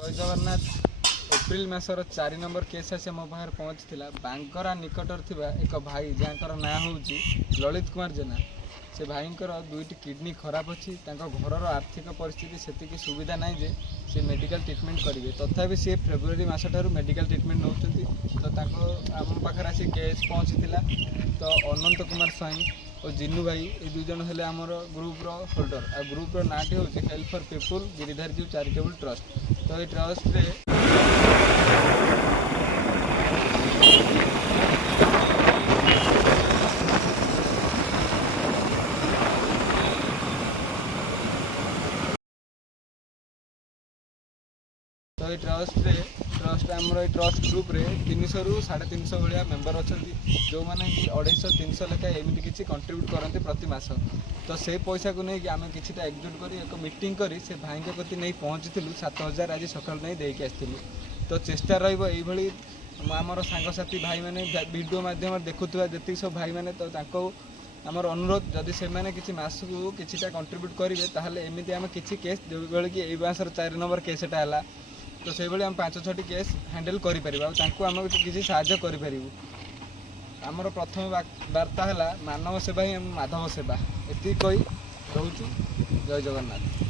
जय Jagannath. April मासर 4 number case आसी मो पाखे पहुँची बांकरा निकटर थिबा एक भाई जहाँकर ना हूँ ललित कुमार जेना। से भाईंकर दुईटी किडनी खराब अच्छी घर आर्थिक परिस्थिति सेतिकी सुविधा ना जे से मेडिकल ट्रिटमेंट करेंगे तथापि सी फेब्रुआरी मस मेडिकल ट्रिटमेंट नौ तो आम पाखे आसी केस पहुँची तो अनंत कुमार स्वाई और जिन्नू भाई ये दुई जन हेले आमर ग्रुप्र होल्डर आ ग्रुप्र नाटी हूँ help for people Giridhari charitable trust. तो ये ट्रस्ट रे तो ये ट्रस्ट आमर ट्रस्ट ग्रुप रे 300 रु 350 भाया मेम्बर अच्छा जो मैंने कि 250-300 लेखा एमती किसी कंट्रीब्यूट करते प्रति मास। तो से पैसा को नहीं आम किसी एकजुट कर एक मीटिंग कर से भाई के प्रति नहीं पहुँची 7,000 आज सका नहीं देकी आसलु। तो चेष्टा रही आमर सांगसाथी भाई मैंने वीडियो माध्यम देखुवा जी सब भाई मैंने तो आमर अनुरोध जदि से किसी मास को किसी कंट्रीब्यूट करेंगे ताहले एमती आम किसी केस जो कि यही मासर 4 नंबर केसटा है तो से भाई आम 5-6टी केस हैंडल करें किसी साहाय्य करूँ। आमर प्रथम वार्ता है मानव सेवा ही माधव सेवा एति कही रोचु। जय जगन्नाथ।